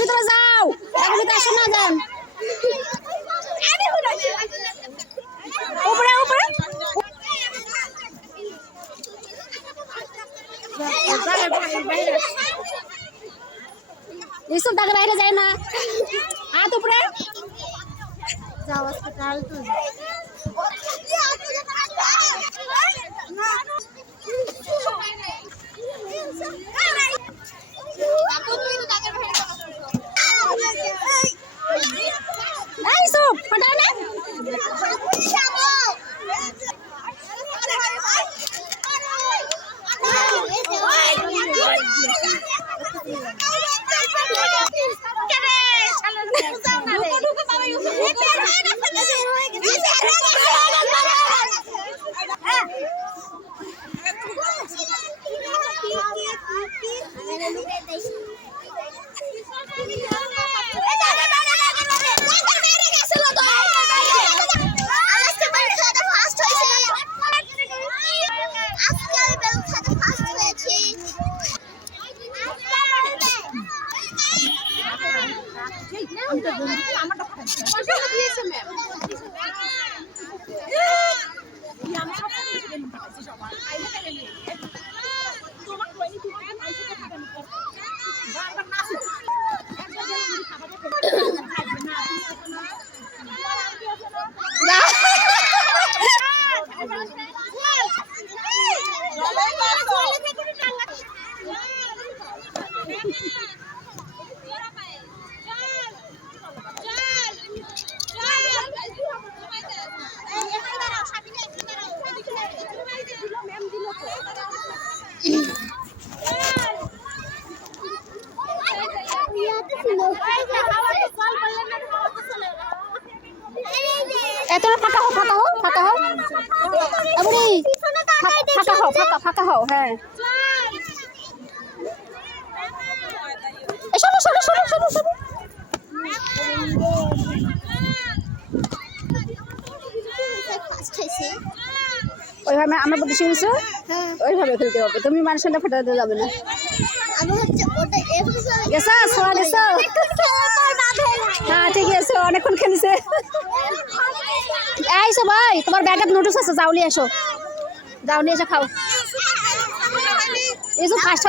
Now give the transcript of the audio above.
ভিতরে যাও, আসো না যান উপরে উপরে ইসব দাগে বাইরে যায় না, হাত উপরে যাও হসপিটাল তো ফাঁকা হও হ্যাঁ ওইভাবে আমরা প্রতি শুনছো ওইভাবে খেলতে হবে, তুমি মানুষটা ফাটাতে যাবে না। হ্যাঁ ঠিক আছে, অনেকক্ষণ খেলছে। এই সবাই তোমার ব্যাগে নোটিস আছে, যাও নিয়ে এসো, যাও নিয়ে এসো খাও। এসব ফার্স্ট